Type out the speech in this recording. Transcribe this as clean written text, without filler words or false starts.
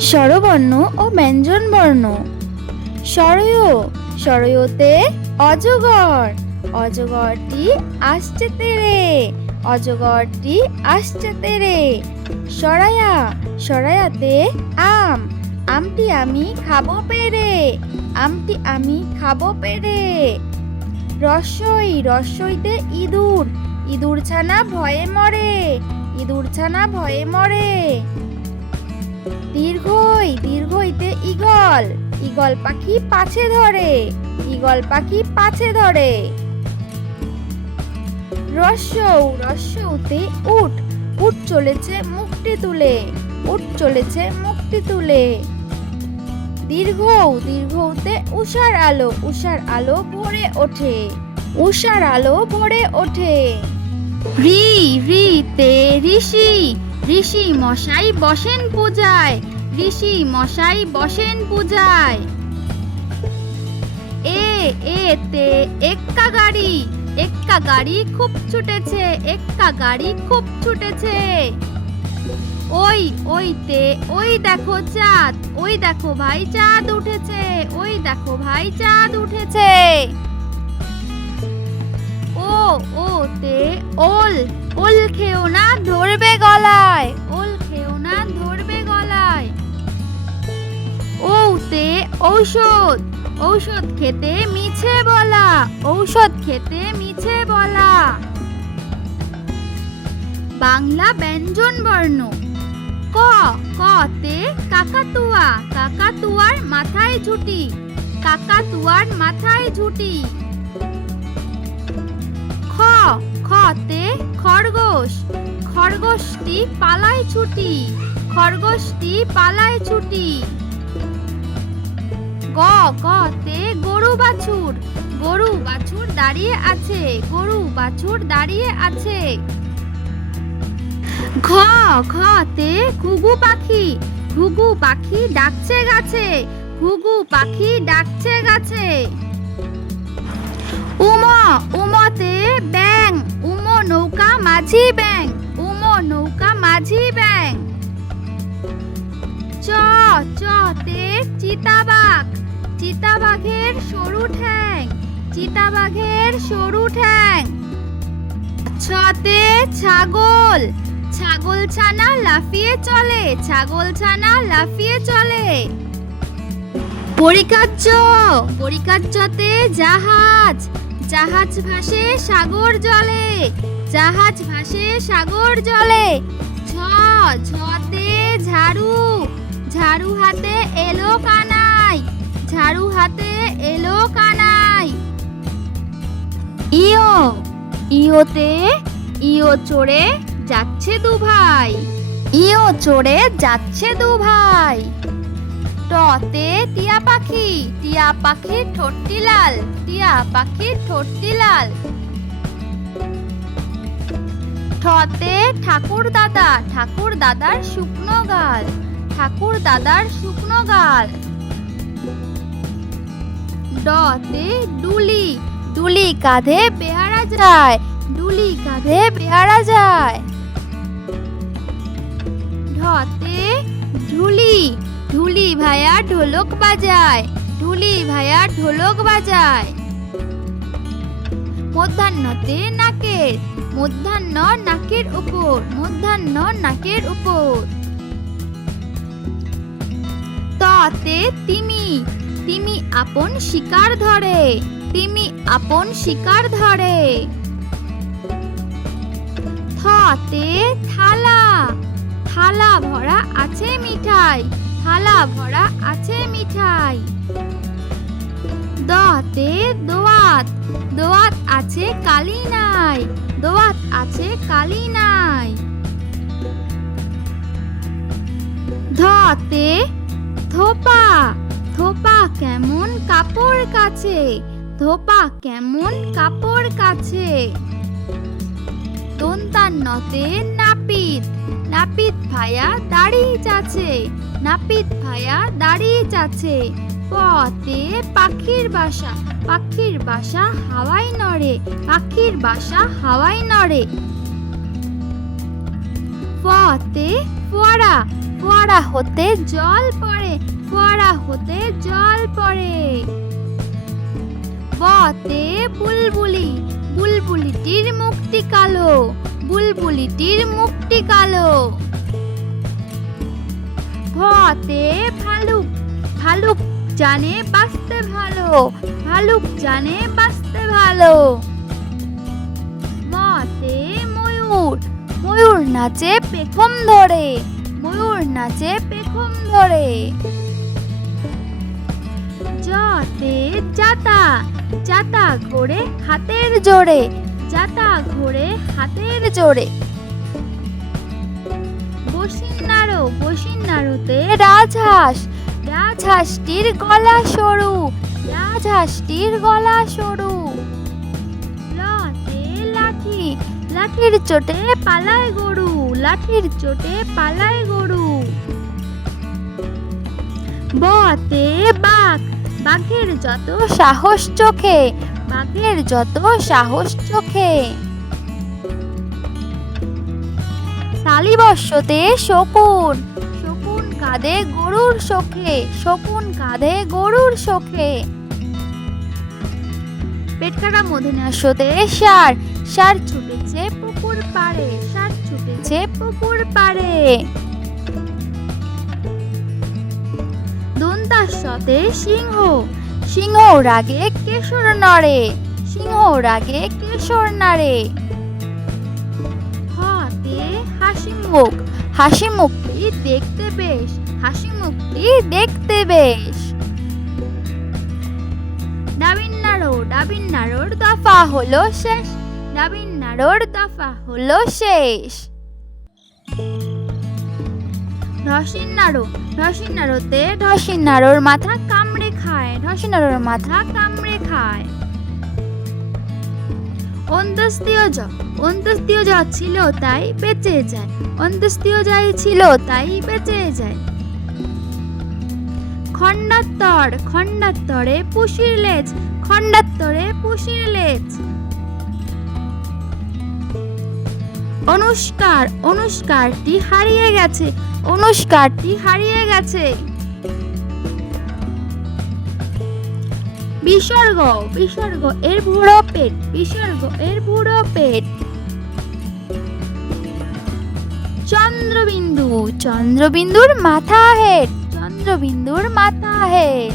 স্বরবর্ণ ও ব্যঞ্জনবর্ণ। সরয়, সরয়তে অজগর, অজগরটি আসছে তেরে, অজগরটি আসছে তেরে। সরায়া, সরায়াতে আম, আমটি আমি খাবো পেরে, আমটি আমি খাবো পেরে। রস্বই, রস্বইতে ইঁদুর, ইঁদুর ছানা ভয়ে মরে, ইঁদুর ছানা ভয়ে মরে। দীর্ঘই, দীর্ঘইতে ঈগল, ঈগল পাখি পাছে ধরে, ঈগল পাখি পাছে ধরে। রস্যৌ, রস্যৌতে উট, উট চলেছে মুখটি তুলে, উট চলেছে মুখটি তুলে। দীর্ঘৌ, দীর্ঘৌতে উষার আলো, উষার আলো ভরে ওঠে, উষার আলো ভরে ওঠে। রি, রিতে ঋষি, ঋষি মশাই বসেন পূজায়, ঋষি মশাই বসেন পূজায়। এতে এক্কা গাড়ি, এক্কা গাড়ি খুব ছুটেছে, এক্কা গাড়ি খুব ছুটেছে। ওই, ওইতে ওই দেখো চাঁদ, ওই দেখো ভাই চাঁদ উঠেছে, ওই দেখো ভাই চাঁদ উঠেছে। ওতে ওল, ওল খেও না ধরবে গলায়, ওল খেও না ধরবে গলায়। ওতে ঔষধ, ঔষধ খেতে মিছে বলা, ঔষধ খেতে মিছে বলা। বাংলা ব্যঞ্জনবর্ণ। ক, কতে কাকাতুয়া, কাকাতুয়ার মাথায় ঝুঁটি, কাকাতুয়ার মাথায় ঝুঁটি। খ, খতে খরগোশ, খরগোশটি পালায় ছুটি, খরগোশটি পালায় ছুটি। গ, গতে গরু বাছুর, গরু বাছুর দাঁড়িয়ে আছে, গরু বাছুর দাঁড়িয়ে আছে। ঘ, ঘতে ঘুঘু পাখি, ঘুঘু পাখি ডাকছে গাছে, ঘুঘু পাখি ডাকছে গাছে। উম, উমতে ব্যাং, উম নৌকা মাঝি ব্যাং, উম নৌকা মাঝি ব্যাং। চ, চতে চিতাবাঘ, চিতাবাঘের সরু ঠ্যাং, চিতাবাঘের সরু ঠ্যাং। ছতে ছাগল, ছাগল ছানা লাফিয়ে চলে, ছাগল ছানা লাফিয়ে চলে। পরিকার্য, পরিকার্যতে জাহাজ, জাহাজ ভাসে সাগর জলে, জাহাজ ভাসে সাগর জলে। ঝ, ঝতে ঝাড়ু, ঝাড়ু হাতে এলো কানাই, ঝাড়ু হাতে এলো কানাই। ইয়, ইয়তে ইয় চড়ে যাচ্ছে দু ভাই, ইয় চড়ে যাচ্ছে দু ভাই। টতে টিয়া পাখি, টিয়া পাখির ঠোঁটটি লাল, টিয়া পাখির ঠোঁটটি লাল। ঠতে ঠাকুর দাদা, ঠাকুর দাদার শুকনো গাল, ঠাকুর দাদার শুকনো গাল। ডতে ডুলি, ডুলি কাঁধে বেহারা যায়, ডুলি কাঁধে বেহারা যায়। ঢতে ঢুলি, ঢুলি ভাইয়া ঢোলক বাজায়, ঢুলি ভাইয়া ঢোলক বাজায়। মধ্যাহ্নতে নাকের, মধ্যাহ্ন নাকের উপর, মধ্যাহ্ন নাকের উপর। ততে তিমি, তিমি আপন শিকার ধরে, তিমি আপন শিকার ধরে। থতে থালা, থালা ভরা আছে মিঠাই, থালা ভরা আছে মিঠাই। দতে দোয়াত, দোয়াত আছে কালি নাই, দোয়াত আছে কালি নাই। ধতে ধোপা, ধোপা কেমন কাপড় কাছে, ধোপা কেমন কাপড় কাছে। দন্তান্নতে নাপিত, নাপিত ভাইয়া দাঁড়িয়ে যাচ্ছে, নাপিত ভাইয়া দাঁড়িয়ে যাচ্ছে। পতে পাখির বাসা, পাখির বাসা হাওয়ায় নড়ে, পাখির বাসা হাওয়ায় নড়ে। ফতে ফোয়ারা, ফোয়ারা হতে জল পড়ে, ফোয়ারা হতে জল পড়ে। বতে বুলবুলি, বুলবুলিটির মুখটি কালো, বুলবুলিটির মুখটি কালো। ভতে ভালুক, ভালুক জানে বাঁচতে ভালো, ভালুক জানে বাঁচতে ভালো। মতে ময়ূর, ময়ূর নাচে পেখম ধরে, ময়ূর নাচে পেখম ধরে। জতে জাতা, জাতা ঘোরে হাতের জোরে, জাতা ঘোরে হাতের জোরে। বসিন্নাড়ো, বসিন্নাড়োতে রাজহাঁস, রাজহাঁসটির গলা সরু, রাজহাঁসটির গলা সরু। লতে লাঠি, লাঠির চোটে পালায় গরু, লাঠির চোটে পালায় গরু। বতে বাঘ, বাঘের যত সাহস চোখে, বাঘের যত সাহস চোখে। তালিবর্ষতে শকুন, শকুন কাঁধে গরুর শোকে, শকুন কাঁধে গরুর শোকে। পেটকাটা মধিনাস্যতে ষাঁড়, ষাঁড় ছুটেছে পুকুর পাড়ে, ষাঁড় ছুটেছে পুকুর পাড়ে। দন্তাস্যতে সিংহ, সিংহ রাগে কেশর নড়ে, সিংহ রাগে কেশর নাড়ে। হতে হাসি মুখ, হাসি মুখটি দেখতে বেশ, হাসি মুখটি দেখতে বেশ। ডাবিন্নাড়ো, ডাবিন্নাড়োর দফা হলো শেষ, ডাবিন্নাড়োর দফা হলো শেষ। ঢসিন্নাড়ো, ঢসিন্নাড়োতে ঢসিন্নাড়োর মাথা কামড়ে খায়, ঢসিন্নাড়োর মাথা কামড়ে খায়। অন্তস্তীয় জ, অন্তস্তীয় জ ছিল তাই বেঁচে যায়, অন্তস্তীয় যাই ছিল তাই বেঁচে যায়। খণ্ডাত্তর, খণ্ডাত্তরে পুষির লেজ, খণ্ডাত্তরে পুষির লেজ। অনুষ্কার, অনুষ্কারটি হারিয়ে গেছে, অনুষ্কারটি হারিয়ে গেছে। বিসর্গ, বিসর্গ এর বুড়ো পেট, বিসর্গ এর বুড়ো পেট। চন্দ্রবিন্দু, চন্দ্রবিন্দুর মাথা হেট, চন্দ্রবিন্দুর মাথা হেট।